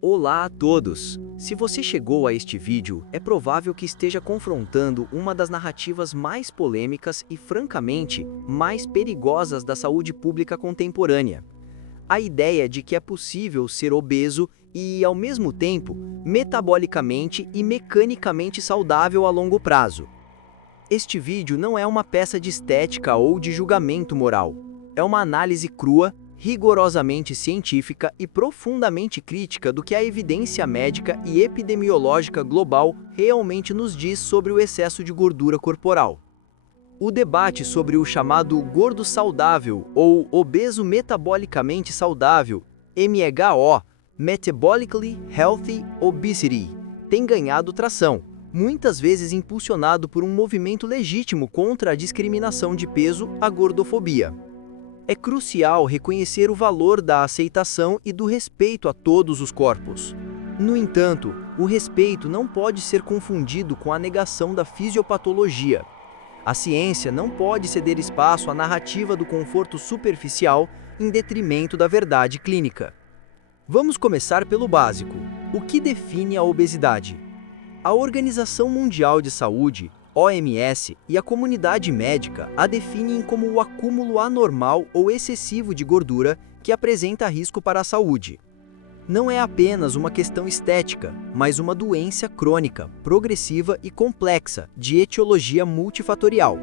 Olá a todos! Se você chegou a este vídeo, é provável que esteja confrontando uma das narrativas mais polêmicas e, francamente, mais perigosas da saúde pública contemporânea. A ideia de que é possível ser obeso e, ao mesmo tempo, metabolicamente e mecanicamente saudável a longo prazo. Este vídeo não é uma peça de estética ou de julgamento moral. É uma análise crua, rigorosamente científica e profundamente crítica do que a evidência médica e epidemiológica global realmente nos diz sobre o excesso de gordura corporal. O debate sobre o chamado gordo saudável ou obeso metabolicamente saudável, MEHO, Metabolically Healthy Obesity, tem ganhado tração, muitas vezes impulsionado por um movimento legítimo contra a discriminação de peso, a gordofobia. É crucial reconhecer o valor da aceitação e do respeito a todos os corpos. No entanto, o respeito não pode ser confundido com a negação da fisiopatologia. A ciência não pode ceder espaço à narrativa do conforto superficial em detrimento da verdade clínica. Vamos começar pelo básico. O que define a obesidade? A Organização Mundial de Saúde, OMS, e a comunidade médica a definem como o acúmulo anormal ou excessivo de gordura que apresenta risco para a saúde. Não é apenas uma questão estética, mas uma doença crônica, progressiva e complexa, de etiologia multifatorial.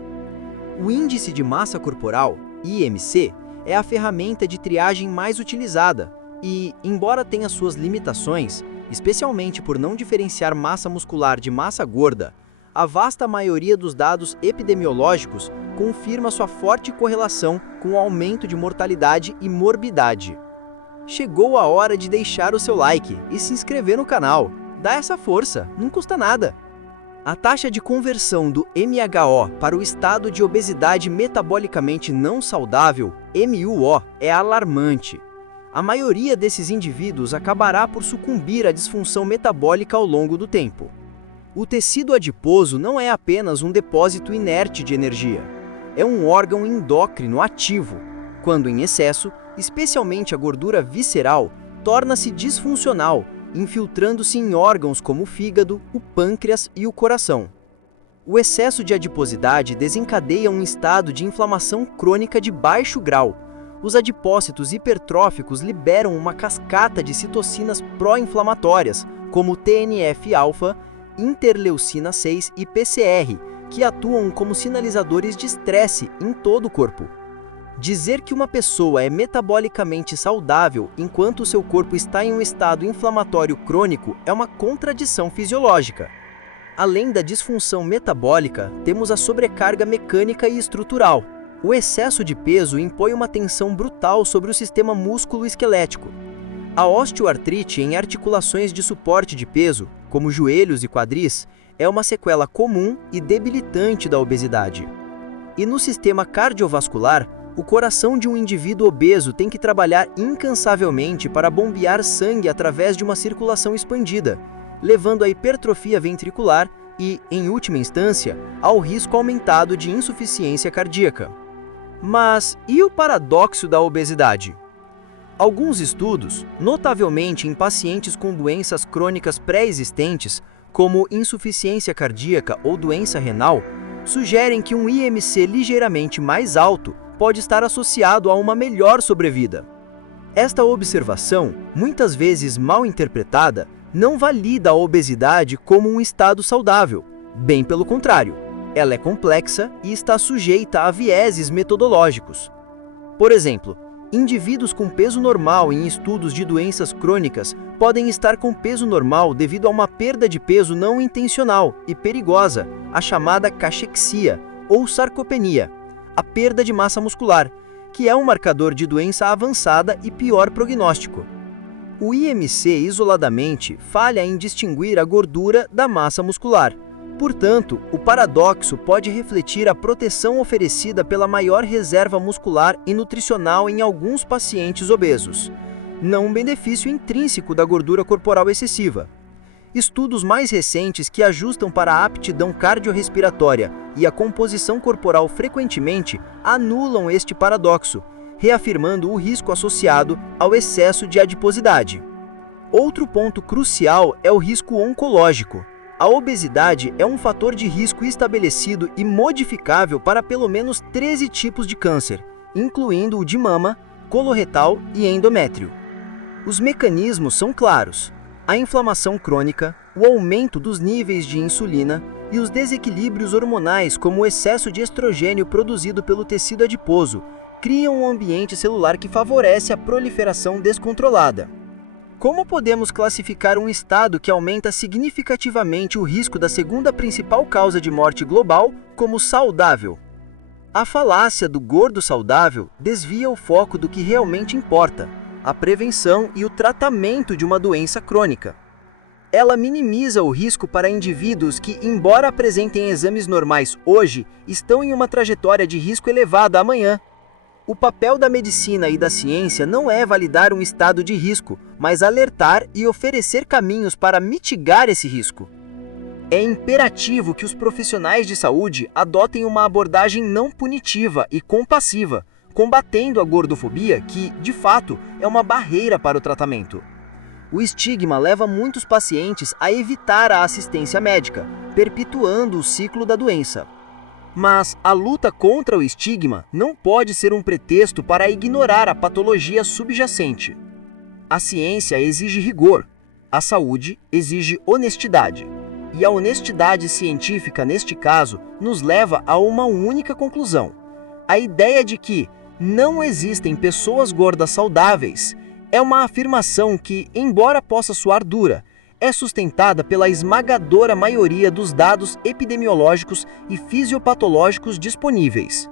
O Índice de Massa Corporal, IMC, é a ferramenta de triagem mais utilizada e, embora tenha suas limitações, especialmente por não diferenciar massa muscular de massa gorda, a vasta maioria dos dados epidemiológicos confirma sua forte correlação com o aumento de mortalidade e morbidade. Chegou a hora de deixar o seu like e se inscrever no canal. Dá essa força, não custa nada. A taxa de conversão do MEHO para o estado de obesidade metabolicamente não saudável, MUO, é alarmante. A maioria desses indivíduos acabará por sucumbir à disfunção metabólica ao longo do tempo. O tecido adiposo não é apenas um depósito inerte de energia. É um órgão endócrino ativo. Quando em excesso, especialmente a gordura visceral, torna-se disfuncional, infiltrando-se em órgãos como o fígado, o pâncreas e o coração. O excesso de adiposidade desencadeia um estado de inflamação crônica de baixo grau. Os adipócitos hipertróficos liberam uma cascata de citocinas pró-inflamatórias, como TNF-alfa, interleucina 6 e PCR, que atuam como sinalizadores de estresse em todo o corpo. Dizer que uma pessoa é metabolicamente saudável enquanto seu corpo está em um estado inflamatório crônico é uma contradição fisiológica. Além da disfunção metabólica, temos a sobrecarga mecânica e estrutural. O excesso de peso impõe uma tensão brutal sobre o sistema músculo-esquelético. A osteoartrite em articulações de suporte de peso, como joelhos e quadris, é uma sequela comum e debilitante da obesidade. E no sistema cardiovascular, o coração de um indivíduo obeso tem que trabalhar incansavelmente para bombear sangue através de uma circulação expandida, levando à hipertrofia ventricular e, em última instância, ao risco aumentado de insuficiência cardíaca. Mas e o paradoxo da obesidade? Alguns estudos, notavelmente em pacientes com doenças crônicas pré-existentes, como insuficiência cardíaca ou doença renal, sugerem que um IMC ligeiramente mais alto pode estar associado a uma melhor sobrevida. Esta observação, muitas vezes mal interpretada, não valida a obesidade como um estado saudável. Bem pelo contrário, ela é complexa e está sujeita a vieses metodológicos. Por exemplo, indivíduos com peso normal em estudos de doenças crônicas podem estar com peso normal devido a uma perda de peso não intencional e perigosa, a chamada cachexia ou sarcopenia, a perda de massa muscular, que é um marcador de doença avançada e pior prognóstico. O IMC isoladamente falha em distinguir a gordura da massa muscular. Portanto, o paradoxo pode refletir a proteção oferecida pela maior reserva muscular e nutricional em alguns pacientes obesos, não um benefício intrínseco da gordura corporal excessiva. Estudos mais recentes que ajustam para a aptidão cardiorrespiratória e a composição corporal frequentemente anulam este paradoxo, reafirmando o risco associado ao excesso de adiposidade. Outro ponto crucial é o risco oncológico. A obesidade é um fator de risco estabelecido e modificável para pelo menos 13 tipos de câncer, incluindo o de mama, coloretal e endométrio. Os mecanismos são claros: a inflamação crônica, o aumento dos níveis de insulina e os desequilíbrios hormonais, como o excesso de estrogênio produzido pelo tecido adiposo, criam um ambiente celular que favorece a proliferação descontrolada. Como podemos classificar um estado que aumenta significativamente o risco da segunda principal causa de morte global como saudável? A falácia do gordo saudável desvia o foco do que realmente importa: a prevenção e o tratamento de uma doença crônica. Ela minimiza o risco para indivíduos que, embora apresentem exames normais hoje, estão em uma trajetória de risco elevada amanhã. O papel da medicina e da ciência não é validar um estado de risco, mas alertar e oferecer caminhos para mitigar esse risco. É imperativo que os profissionais de saúde adotem uma abordagem não punitiva e compassiva, combatendo a gordofobia que, de fato, é uma barreira para o tratamento. O estigma leva muitos pacientes a evitar a assistência médica, perpetuando o ciclo da doença. Mas a luta contra o estigma não pode ser um pretexto para ignorar a patologia subjacente. A ciência exige rigor, a saúde exige honestidade. E a honestidade científica, neste caso, nos leva a uma única conclusão: a ideia de que não existem pessoas gordas saudáveis é uma afirmação que, embora possa soar dura, é sustentada pela esmagadora maioria dos dados epidemiológicos e fisiopatológicos disponíveis.